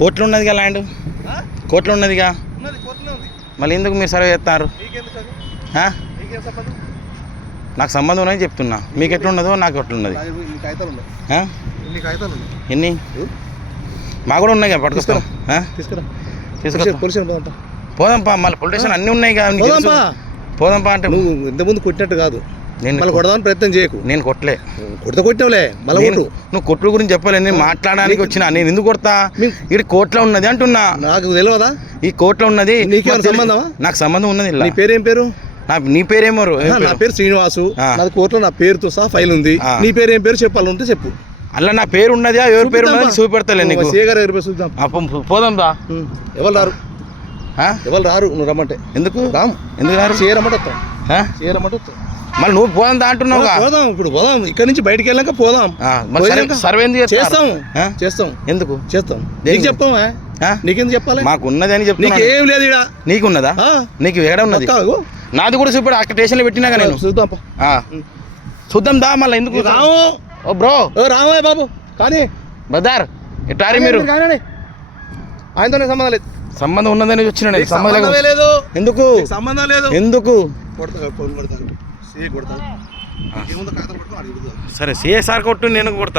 కోర్టులో ఉన్నదిగా ల్యాండ్, కోర్టులో ఉన్నదిగా, మళ్ళీ ఎందుకు మీరు సర్వే చేస్తున్నారు? నాకు సంబంధం ఉన్నది చెప్తున్నా. మీకు ఎట్లున్నదో నాకు ఎట్లున్నది. ఎన్ని మా కూడా ఉన్నాయి కదా, పట్టుకొస్తాం. పోదాంపా, మళ్ళీ పొలిటీషియన్ అన్నీ ఉన్నాయి కదా. పోదాంపా అంటే నువ్వు ఇంతకుముందు కొట్టినట్టు కాదు, నేను కొడదామని ప్రయత్నం చేయకు. నేను కొట్టలే, కొట్టినవులే మళ్ళీ కొట్టు. నువ్వు కొట్లు గురించి చెప్పలే, నేను మాట్లాడడానికి వచ్చినా. నేను ఎందుకు కొడతా? ఇక్కడ కోర్టులో ఉన్నది అంటున్నా. నాకు తెలియదా ఈ కోర్టులో ఉన్నది? నీకేమైనా సంబంధమా? నాకు సంబంధం ఉన్నది. నీ పేరేం పేరు? నీ పేరేమో? నా పేరు శ్రీనివాసు. నాది కోర్టులో నా పేరుతో సహా ఫైల్ ఉంది. నీ పేరు ఏం పేరు చెప్పాలంటే చెప్పు. అలా నా పేరు ఉన్నది, ఎవరి పేరు ఉన్నది చూపెడతలే నీకు. చూద్దాం, పోదాం రా. ఎవరు రారు, ఎవరు రారు. నువ్వు రమ్మంటే ఎందుకు రాము? ఎందుకు రారు? చేయరమ్మంటే వస్తాం, చేయరమ్మంటే వస్తాం. మళ్ళీ నువ్వు పోదాం అంటున్నావు. పోదాం, ఇప్పుడు పోదాం. ఇక్కడ నుంచి బయటికి వెళ్ళాక పోదాం. సర్వే చేస్తాం, చేస్తాం. ఎందుకు చేస్తాం? నీకు చెప్తామా? నీకెందుకు చెప్పాలి? మాకు ఉన్నది అని చెప్తా. నీకేం లేదు ఇక్కడ. నీకున్నదా? నీకు ఏడ ఉన్నది? నాది కూడా చూపడు. అక్కడ స్టేషన్లో పెట్టినాక నేను చూద్దాం దా. మళ్ళీ ఎందుకు రాము? ఓ బ్రో, రామయ్య బాబు కానీ బ్రదర్ ఎటారి మీరు? ఆయనతోనే సంబంధం లేదు. సంబంధం ఉన్నదని వచ్చిన సంబంధం లేదు. ఎందుకు సంబంధం లేదు? ఎందుకు? కొడతా, సరే సిఎస్ఆర్ కొట్టు, నేను కొడతా.